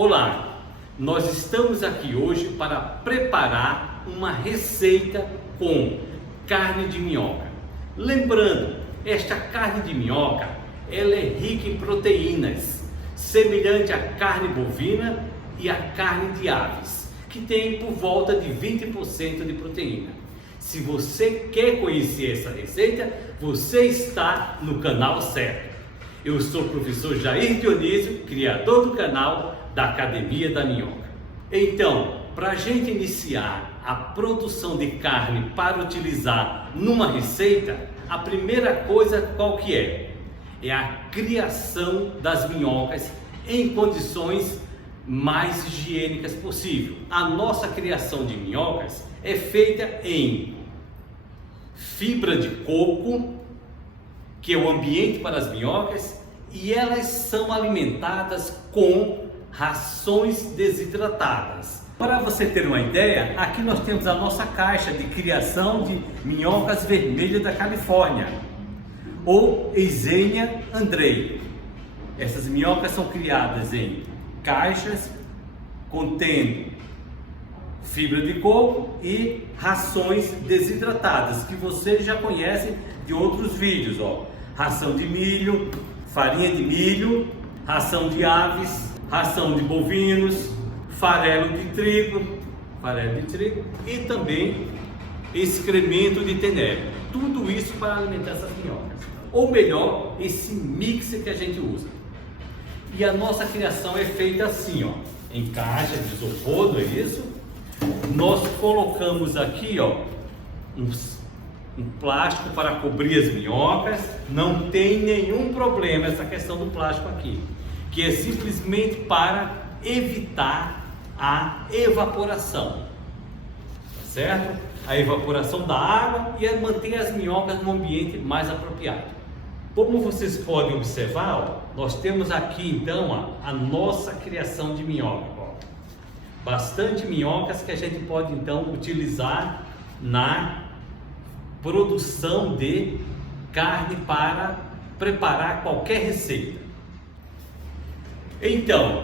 Olá, nós estamos aqui hoje para preparar uma receita com carne de minhoca. Lembrando, esta carne de minhoca, ela é rica em proteínas, semelhante à carne bovina e à carne de aves, que tem por volta de 20% de proteína. Se você quer conhecer essa receita, você está no canal certo. Eu sou o professor Jair Dionísio, criador do canal da Academia da Minhoca. Então, para a gente iniciar a produção de carne para utilizar numa receita, a primeira coisa qual que é? É a criação das minhocas em condições mais higiênicas possível. A nossa criação de minhocas é feita em fibra de coco, que é o ambiente para as minhocas, e elas são alimentadas com rações desidratadas. Para você ter uma ideia, aqui nós temos a nossa caixa de criação de minhocas vermelhas da Califórnia, ou Eisenia andreyi. Essas minhocas são criadas em caixas contendo fibra de coco e rações desidratadas, que vocês já conhecem de outros vídeos, ó. Ração de milho, farinha de milho, ração de aves, ração de bovinos, farelo de trigo e também excremento de tenebro. Tudo isso para alimentar essas minhocas. Ou melhor, esse mix que a gente usa. E a nossa criação é feita assim, ó, em caixa de isopor, não é isso? Nós colocamos aqui, ó, um plástico para cobrir as minhocas. Não tem nenhum problema essa questão do plástico aqui, que é simplesmente para evitar a evaporação, tá certo? A evaporação da água e manter as minhocas no ambiente mais apropriado. Como vocês podem observar, ó, nós temos aqui então a nossa criação de minhoca, ó. Bastante minhocas que a gente pode então utilizar na produção de carne para preparar qualquer receita. Então,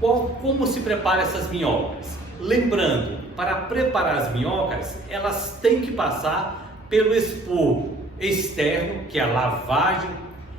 como se prepara essas minhocas? Lembrando, para preparar as minhocas, elas têm que passar pelo expurgo externo, que é a lavagem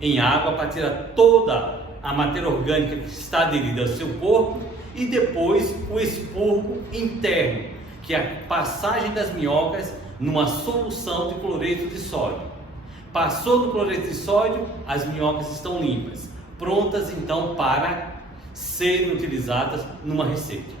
em água para tirar toda a matéria orgânica que está aderida ao seu corpo, e depois o expurgo interno, que é a passagem das minhocas numa solução de cloreto de sódio. Passou do cloreto de sódio, as minhocas estão limpas, prontas então para serem utilizadas numa receita.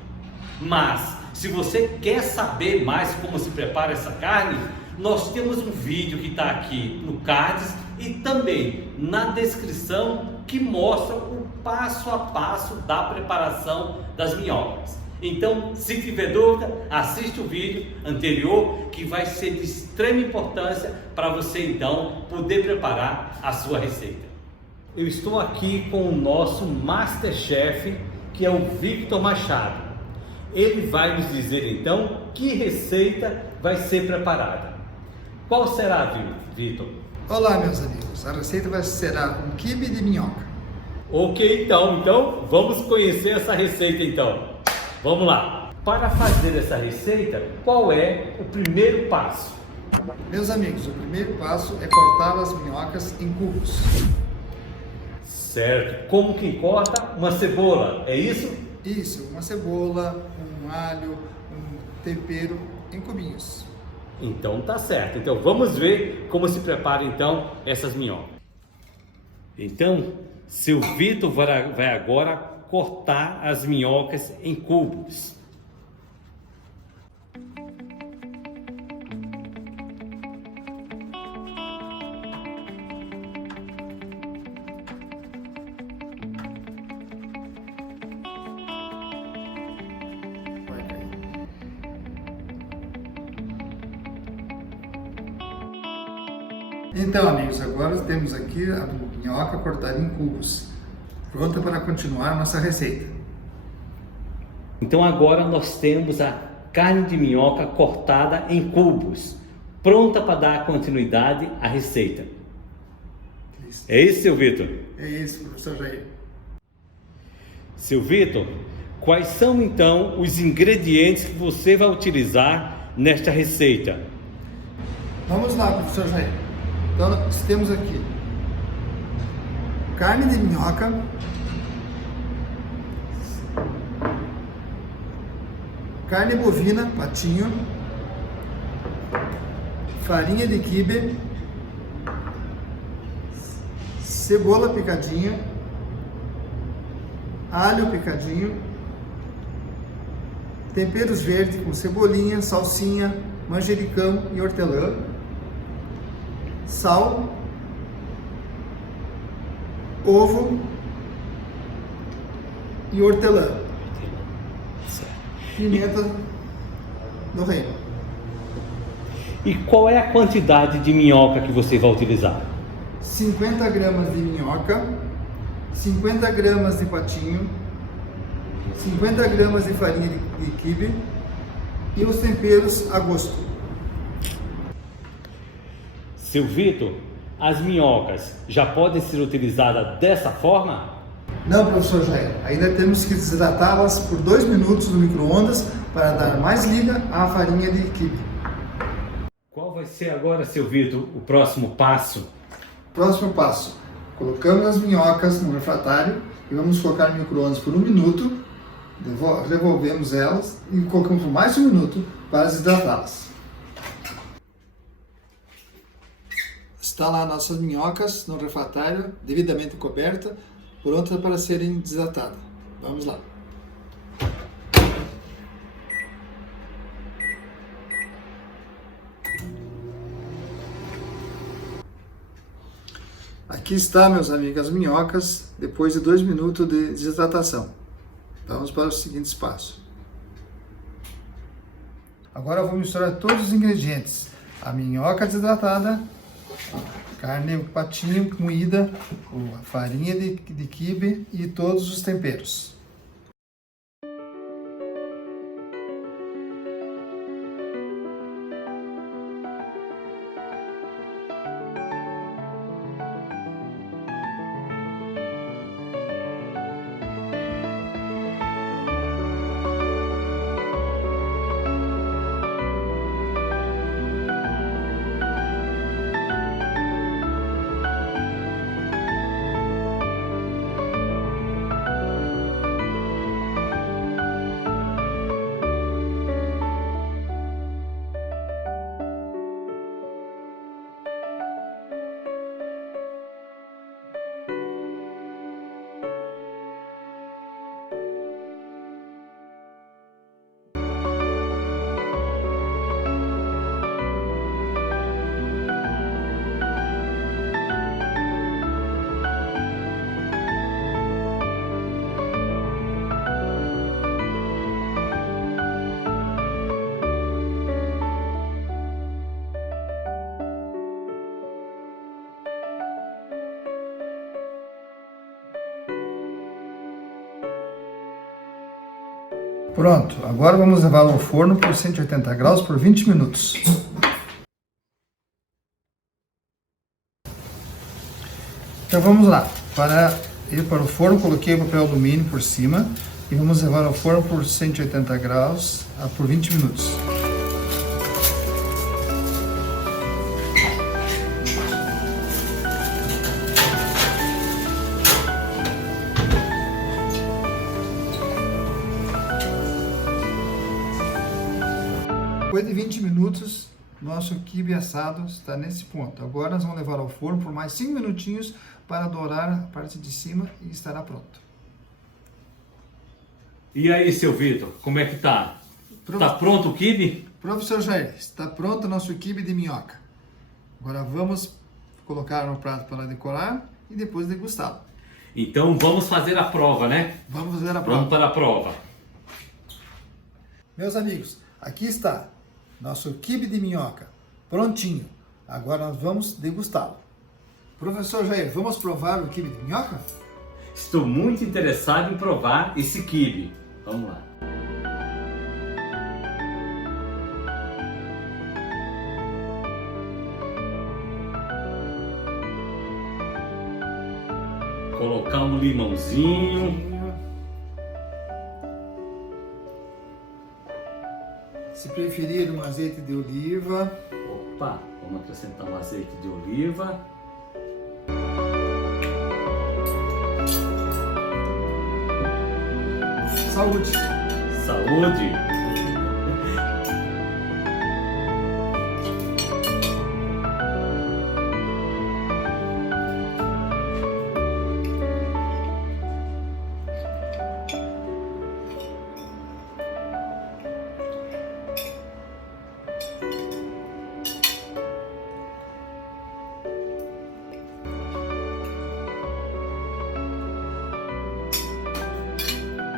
Mas se você quer saber mais como se prepara essa carne, nós temos um vídeo que está aqui no cards e também na descrição, que mostra o passo a passo da preparação das minhocas. Então, se tiver dúvida, assiste o vídeo anterior, que vai ser de extrema importância para você então poder preparar a sua receita. Eu estou aqui com o nosso Masterchef, que é o Victor Machado. Ele vai nos dizer então que receita vai ser preparada. Qual será, Victor? Olá, meus amigos. A receita será um quibe de minhoca. Ok, então vamos conhecer essa receita então. Vamos lá. Para fazer essa receita, qual é o primeiro passo? Meus amigos, o primeiro passo é cortar as minhocas em cubos. Certo. Como quem corta uma cebola, é isso? Isso, uma cebola, um alho, um tempero em cubinhos. Então tá certo. Então vamos ver como se prepara então essas minhocas. Então, seu Vitor vai agora cortar as minhocas em cubos. Então, amigos, agora temos aqui a minhoca cortada em cubos, pronta para continuar nossa receita. Então agora nós temos a carne de minhoca cortada em cubos, pronta para dar continuidade à receita. Isso. É isso, seu Vitor? É isso, professor Jair. Seu Vitor, Quais são então os ingredientes que você vai utilizar nesta receita? Vamos lá, professor Jair. Então, nós temos aqui carne de minhoca, carne bovina, patinho, farinha de quibe, cebola picadinha, alho picadinho, temperos verdes com cebolinha, salsinha, manjericão e hortelã, sal, ovo e hortelã, pimenta do reino. E qual é a quantidade de minhoca que você vai utilizar? 50 gramas de minhoca, 50 gramas de patinho, 50 gramas de farinha de quibe e os temperos a gosto. Seu Vitor, as minhocas já podem ser utilizadas dessa forma? Não, professor Jair, ainda temos que desidratá-las por 2 minutos no micro-ondas para dar mais liga à farinha de quibe. Qual vai ser agora, seu Vitor, o próximo passo? Próximo passo, colocamos as minhocas no refratário e vamos colocar no micro-ondas por 1 minuto, revolvemos elas e colocamos por mais 1 minuto para desidratá-las. Está lá nossas minhocas no refratário, devidamente coberta, pronta para serem desidratadas. Vamos lá. Aqui está, meus amigos, as minhocas depois de 2 minutos de desidratação. Vamos para os seguintes passos. Agora eu vou misturar todos os ingredientes. A minhoca desidratada, carne patinho moída, a farinha de quibe e todos os temperos. Pronto, agora vamos levar ao forno por 180 graus por 20 minutos. Então vamos lá, para ir para o forno coloquei o papel alumínio por cima e vamos levar ao forno por 180 graus por 20 minutos. Depois de 20 minutos, nosso quibe assado está nesse ponto. Agora nós vamos levar ao forno por mais 5 minutinhos para dourar a parte de cima e estará pronto. E aí, seu Vitor, como é que tá? Tá pronto o quibe? Professor Jair, está pronto o nosso quibe de minhoca. Agora vamos colocar no prato para decorar e depois degustá-lo. Então vamos fazer a prova, né? Vamos fazer a prova. Vamos para a prova. Meus amigos, aqui está nosso quibe de minhoca, prontinho. Agora nós vamos degustá-lo. Professor Jair, vamos provar o quibe de minhoca? Estou muito interessado em provar esse quibe. Vamos lá. Colocar um limãozinho. Se preferir um azeite de oliva. Opa, vamos acrescentar um azeite de oliva. Saúde! Saúde!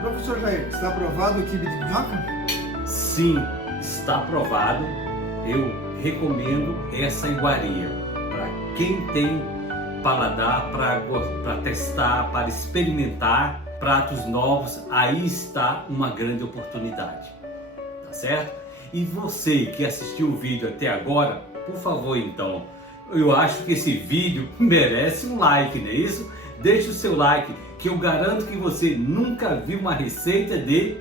Professor Jair, está aprovado o quibe de minhoca? Sim, está aprovado. Eu recomendo essa iguaria para quem tem paladar, para testar, para experimentar pratos novos. Aí está uma grande oportunidade, tá certo? E você que assistiu o vídeo até agora, por favor, então, eu acho que esse vídeo merece um like, não é isso? Deixe o seu like, que eu garanto que você nunca viu uma receita de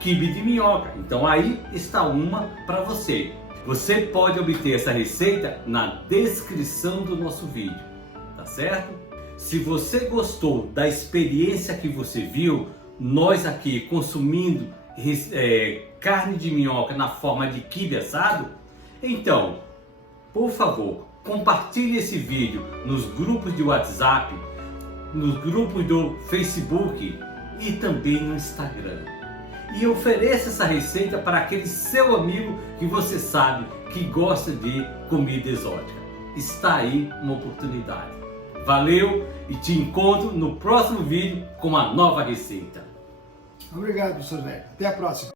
quibe de minhoca. Então aí está uma para você. Você pode obter essa receita na descrição do nosso vídeo, tá certo? Se você gostou da experiência que você viu, nós aqui consumindo carne de minhoca na forma de quibe assado, então, por favor, compartilhe esse vídeo nos grupos de WhatsApp, nos grupos do Facebook e também no Instagram. E ofereça essa receita para aquele seu amigo que você sabe que gosta de comida exótica. Está aí uma oportunidade. Valeu e te encontro no próximo vídeo com uma nova receita. Obrigado, professor Jair. Até a próxima.